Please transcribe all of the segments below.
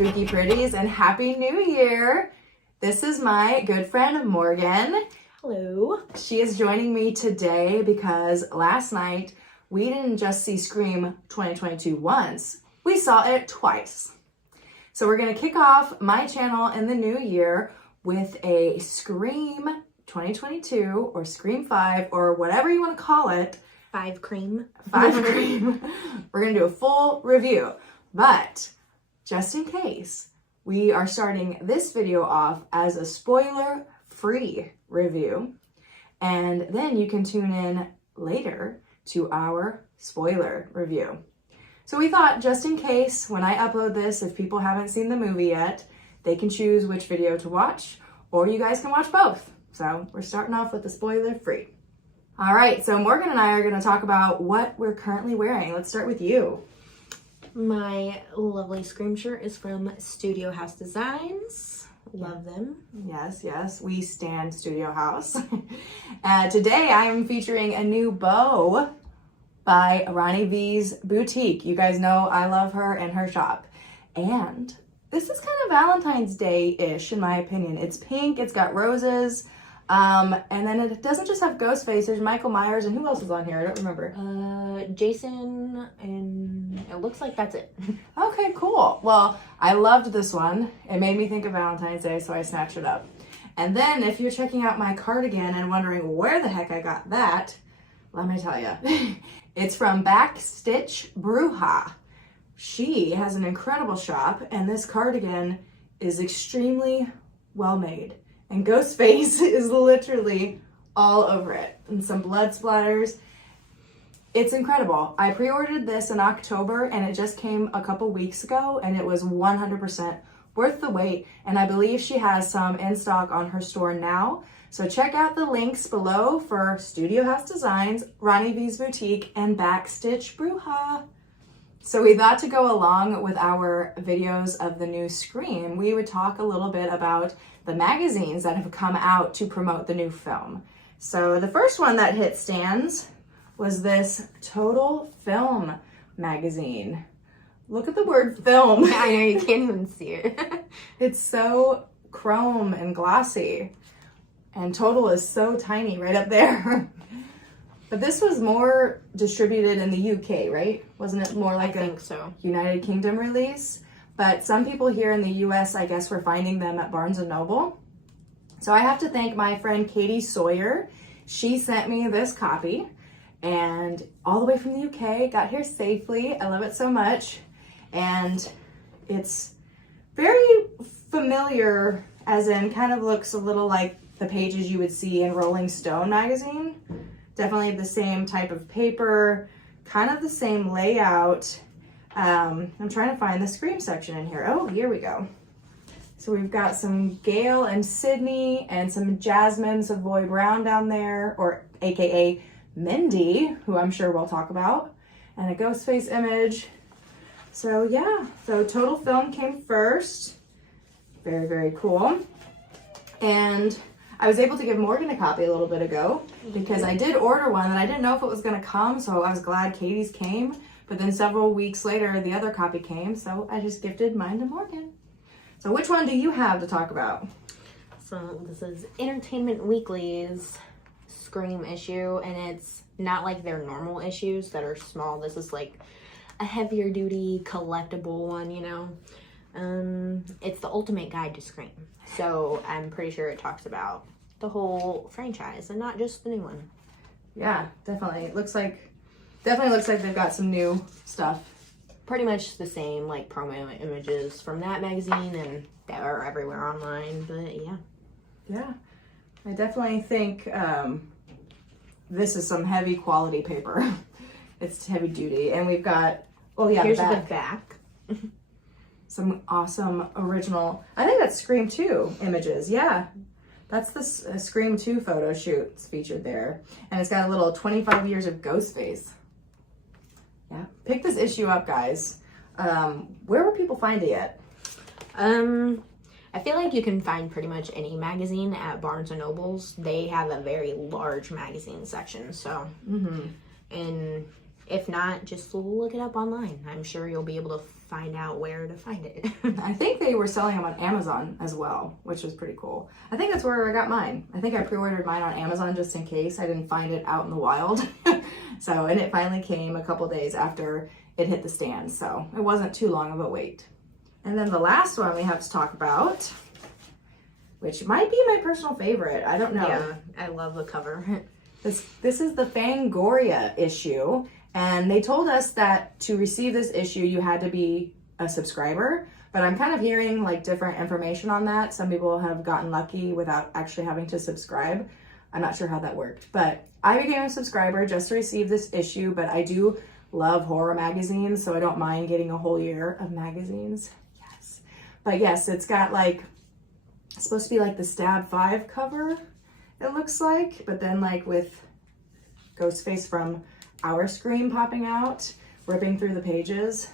spooky pretties, and Happy New Year. This is my good friend Morgan. Hello. She is joining me today because last night we didn't just see Scream 2022 once, we saw it twice. So we're going to kick off my channel in the new year with a Scream 2022 or Scream 5 or whatever you want to call it. 5 cream. 5 cream. We're going to do a full review. But just in case, we are starting this video off as a spoiler-free review. And then you can tune in later to our spoiler review. So we thought, just in case, when I upload this, if people haven't seen the movie yet, they can choose which video to watch, or you guys can watch both. So we're starting off with the spoiler-free. All right, so Morgan and I are going to talk about what we're currently wearing. Let's start with you. My lovely Scream shirt is from Studio House Designs. Love them. Yes, yes, we stand Studio House. Today I am featuring a new bow by Ronnie V's Boutique. You guys know I love her and her shop. And this is kind of Valentine's Day-ish in my opinion. It's pink, it's got roses, and then it doesn't just have Ghostface, there's Michael Myers, and who else is on here? I don't remember. Jason, and it looks like that's it. Okay, cool. Well, I loved this one. It made me think of Valentine's Day, so I snatched it up. And then if you're checking out my cardigan and wondering where the heck I got that, let me tell you. It's from Backstitch Bruja. She has an incredible shop, and this cardigan is extremely well made. And Ghostface is literally all over it. And some blood splatters. It's incredible. I pre-ordered this in October, and it just came a couple weeks ago, and it was 100% worth the wait. And I believe she has some in stock on her store now. So check out the links below for Studio House Designs, Ronnie V's Boutique, and Backstitch Bruja. So we thought to go along with our videos of the new Scream, we would talk a little bit about the magazines that have come out to promote the new film. So the first one that hit stands was this Total Film magazine. Look at the word film. I know, you can't even see it. It's so chrome and glossy. And Total is so tiny right up there. But this was more distributed in the UK, right? Wasn't it more like I think so. United Kingdom release? But some people here in the US, I guess, were finding them at Barnes & Noble. So I have to thank my friend Katie Sawyer. She sent me this copy. And all the way from the UK, got here safely. I love it so much. And it's very familiar, as in kind of looks a little like the pages you would see in Rolling Stone magazine. Definitely the same type of paper, kind of the same layout. I'm trying to find the Scream section in here. Oh, here we go. So we've got some Gail and Sydney and some Jasmine Savoy Brown down there, or AKA Mindy, who I'm sure we'll talk about, and a Ghostface image. So yeah, so Total Film came first. Very, very cool. And I was able to give Morgan a copy a little bit ago because I did order one and I didn't know if it was going to come, so I was glad Katie's came. But then several weeks later, the other copy came, so I just gifted mine to Morgan. So which one do you have to talk about? So this is Entertainment Weekly's Scream issue, and it's not like their normal issues that are small. This is like a heavier duty collectible one, you know. It's the ultimate guide to Scream, so I'm pretty sure it talks about the whole franchise and not just the new one. Yeah, definitely. It definitely looks like they've got some new stuff. Pretty much the same like promo images from that magazine, and they are everywhere online. But yeah, I definitely think this is some heavy quality paper. It's heavy duty, and we've got here's the the back. Some awesome original, I think that's Scream 2 images. Yeah, that's the Scream 2 photo shoot. It's featured there, and it's got a little 25 years of Ghostface. Yeah, pick this issue up, guys. Where will people find it at? I feel like you can find pretty much any magazine at Barnes & Noble's. They have a very large magazine section, so. And if not, just look it up online. I'm sure you'll be able to find out where to find it. I think they were selling them on Amazon as well, which was pretty cool. I think that's where I got mine. I think I pre-ordered mine on Amazon just in case I didn't find it out in the wild. So, and it finally came a couple days after it hit the stand, so it wasn't too long of a wait. And then the last one we have to talk about, which might be my personal favorite. I don't know. Yeah, I love the cover. This is the Fangoria issue, and they told us that to receive this issue you had to be a subscriber, but I'm kind of hearing like different information on that. Some people have gotten lucky without actually having to subscribe. I'm not sure how that worked, but I became a subscriber just to receive this issue, but I do love horror magazines, so I don't mind getting a whole year of magazines. Yes. But yes, it's got like, it's supposed to be like the Stab 5 cover, it looks like, but then like with Ghostface from Our Scream popping out, ripping through the pages.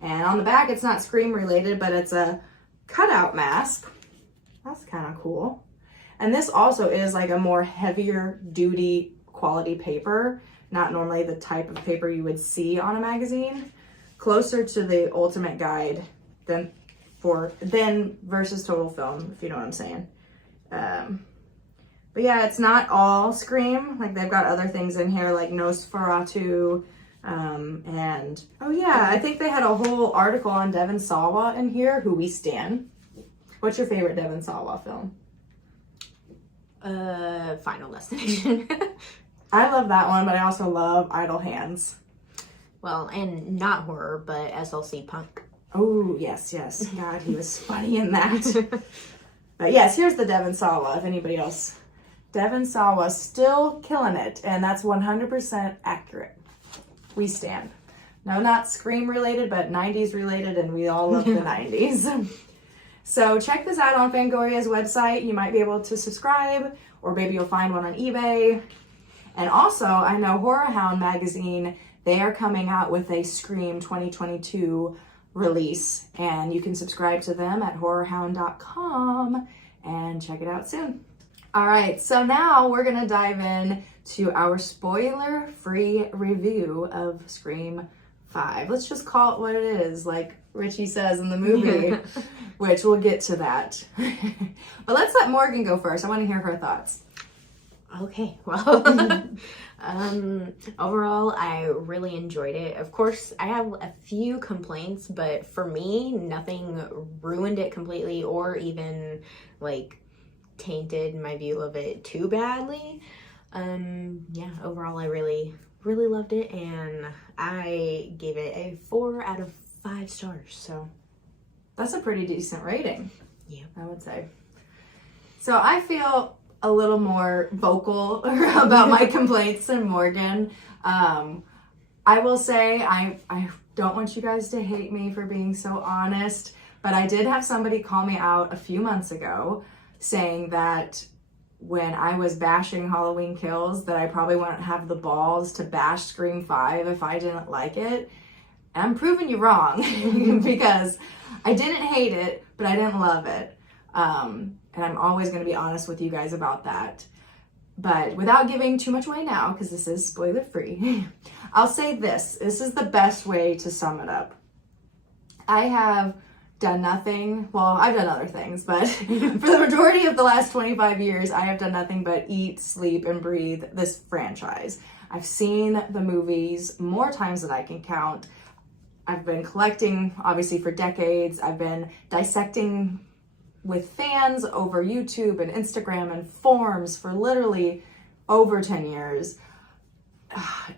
And on the back, it's not Scream related, but it's a cutout mask. That's kind of cool. And this also is like a more heavier duty quality paper, not normally the type of paper you would see on a magazine. Closer to the Ultimate Guide than versus Total Film, if you know what I'm saying. But yeah, it's not all Scream. Like they've got other things in here like Nosferatu, and oh yeah, I think they had a whole article on Devon Sawa in here, who we stan. What's your favorite Devon Sawa film? Final Destination. I love that one, but I also love Idle Hands. Well, and not horror, but SLC Punk. Oh, yes. God, he was funny in that. But yes, here's the Devon Sawa, if anybody else. Devon Sawa still killing it, and that's 100% accurate. We stand. No, not Scream related, but 90s related, and we all love the 90s. So check this out on Fangoria's website. You might be able to subscribe, or maybe you'll find one on eBay. And also, I know Horror Hound magazine, they are coming out with a Scream 2022 release, and you can subscribe to them at horrorhound.com and check it out soon. All right, so now we're gonna dive in to our spoiler-free review of Scream 5. Let's just call it what it is, like Richie says in the movie, which we'll get to that. But let's let Morgan go first. I want to hear her thoughts. Okay, well, overall, I really enjoyed it. Of course, I have a few complaints, but for me, nothing ruined it completely or even, like, tainted my view of it too badly. Yeah, overall, I really loved it, and I gave it a 4 out of 5 stars, so. That's a pretty decent rating. Yeah. I would say. So I feel a little more vocal about my complaints than Morgan. I will say I don't want you guys to hate me for being so honest, but I did have somebody call me out a few months ago saying that when I was bashing Halloween Kills that I probably wouldn't have the balls to bash Scream 5 if I didn't like it. And I'm proving you wrong because I didn't hate it, but I didn't love it. And I'm always going to be honest with you guys about that. But without giving too much away now, because this is spoiler free, I'll say this. This is the best way to sum it up. I have done nothing. Well, I've done other things, but for the majority of the last 25 years, I have done nothing but eat, sleep, and breathe this franchise. I've seen the movies more times than I can count. I've been collecting, obviously, for decades. I've been dissecting with fans over YouTube and Instagram and forums for literally over 10 years.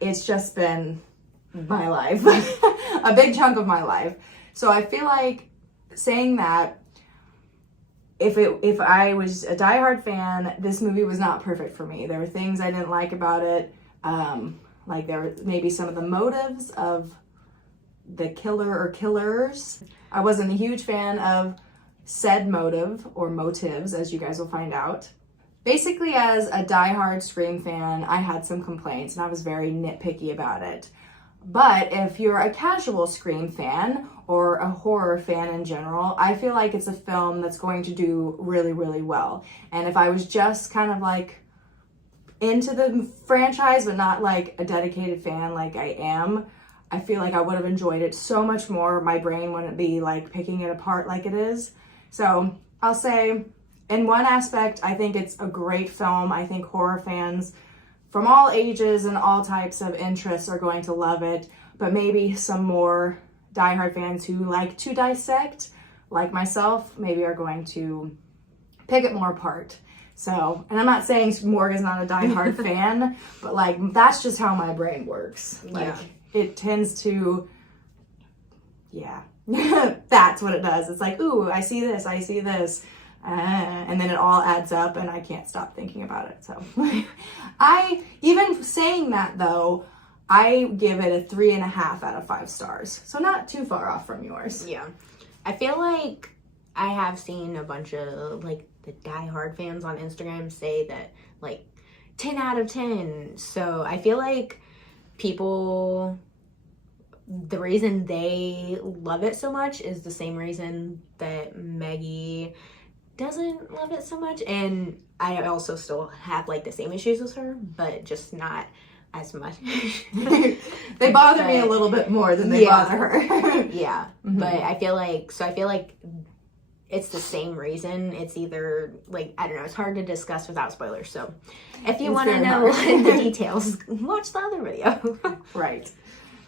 It's just been my life, a big chunk of my life. So I feel like saying that if I was a diehard fan, this movie was not perfect for me. There were things I didn't like about it. Like there were maybe some of the motives of the killer or killers. I wasn't a huge fan of said motive or motives, as you guys will find out. Basically, as a diehard Scream fan, I had some complaints and I was very nitpicky about it. But if you're a casual Scream fan or a horror fan in general, I feel like it's a film that's going to do really, really well. And if I was just kind of like into the franchise, but not like a dedicated fan like I am, I feel like I would have enjoyed it so much more. My brain wouldn't be like picking it apart like it is. So I'll say, in one aspect, I think it's a great film. I think horror fans from all ages and all types of interests are going to love it. But maybe some more diehard fans who like to dissect, like myself, maybe are going to pick it more apart. So, and I'm not saying Morgan's not a diehard fan, but like that's just how my brain works. Like it tends to, that's what it does. It's like, ooh, I see this, and then it all adds up, and I can't stop thinking about it. So, even saying that though, I give it a 3.5 out of 5 stars. So not too far off from yours. Yeah, I feel like I have seen a bunch of like the diehard fans on Instagram say that like 10 out of 10. So I feel like people, the reason they love it so much is the same reason that Maggie doesn't love it so much. And I also still have like the same issues as her, but just not as much. They bother me a little bit more than they bother her. Yeah. Mm-hmm. But I feel like it's the same reason. It's either like, I don't know, it's hard to discuss without spoilers. So if you want to know the details, watch the other video. Right.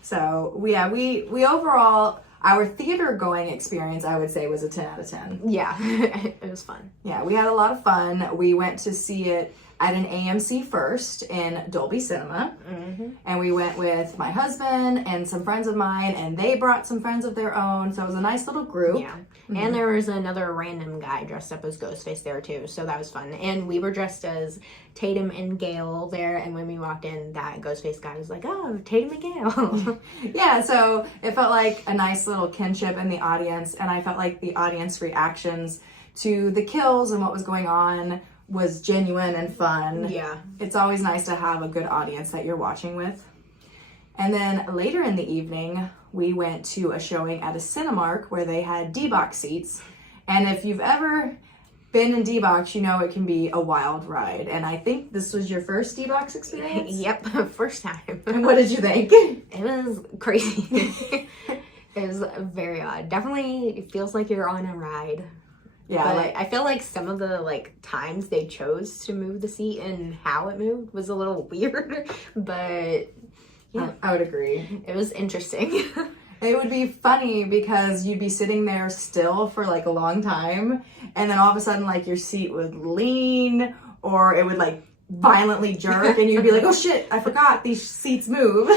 So we overall, our theater going experience, I would say, was a 10 out of 10. Yeah, it was fun. Yeah, we had a lot of fun. We went to see it at an AMC first in Dolby Cinema. Mm-hmm. And we went with my husband and some friends of mine, and they brought some friends of their own. So it was a nice little group. Yeah. Mm-hmm. And there was another random guy dressed up as Ghostface there too. So that was fun. And we were dressed as Tatum and Gail there. And when we walked in, that Ghostface guy was like, oh, Tatum and Gail. Yeah, so it felt like a nice little kinship in the audience. And I felt like the audience reactions to the kills and what was going on was genuine and fun. Yeah. It's always nice to have a good audience that you're watching with. And then later in the evening, we went to a showing at a Cinemark where they had D-Box seats. And if you've ever been in D-Box, you know it can be a wild ride. And I think this was your first D-Box experience? Yep, first time. And what did you think? It was crazy. It was very odd. Definitely, it feels like you're on a ride. Yeah, but like, I feel like some of the like times they chose to move the seat and how it moved was a little weird, but yeah, I would agree. It was interesting. It would be funny because you'd be sitting there still for like a long time, and then all of a sudden like your seat would lean or it would like violently jerk, and you'd be like, oh shit, I forgot these seats move.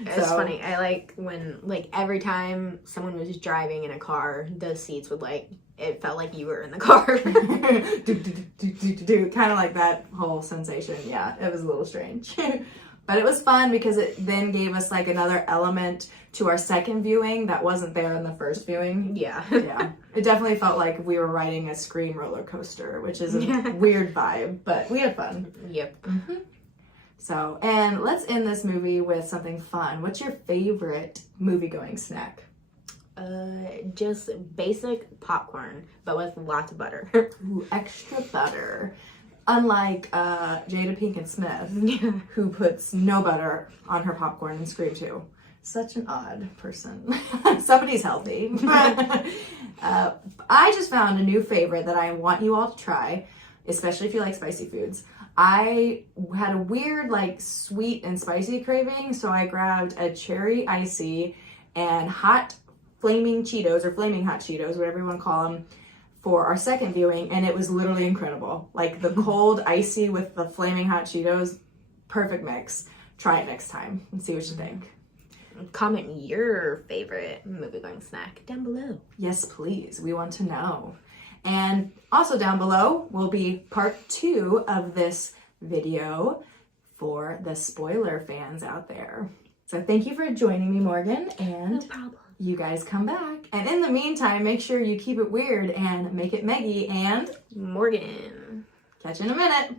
It's funny. I like when like every time someone was driving in a car, the seats would like, it felt like you were in the car. Kind of like that whole sensation. Yeah, it was a little strange. But it was fun because it then gave us like another element to our second viewing that wasn't there in the first viewing. Yeah. Yeah. It definitely felt like we were riding a Scream roller coaster, which is a weird vibe, but we had fun. Yep. Mm-hmm. So, and let's end this movie with something fun. What's your favorite movie-going snack? Just basic popcorn, but with lots of butter. Ooh, extra butter. Unlike Jada Pinkett Smith, who puts no butter on her popcorn in Scream 2. Such an odd person. Somebody's healthy. I just found a new favorite that I want you all to try, especially if you like spicy foods. I had a weird, like, sweet and spicy craving, so I grabbed a cherry icy and hot flaming Cheetos, or flaming hot Cheetos, whatever you want to call them, for our second viewing, and it was literally incredible. Like, the cold icy with the flaming hot Cheetos, perfect mix. Try it next time and see what you think. Comment your favorite movie-going snack down below. Yes, please. We want to know. And also down below will be part 2 of this video for the spoiler fans out there. So thank you for joining me, Morgan. And no problem. You guys come back. And in the meantime, make sure you keep it weird and make it Maggie and Morgan. Catch you in a minute.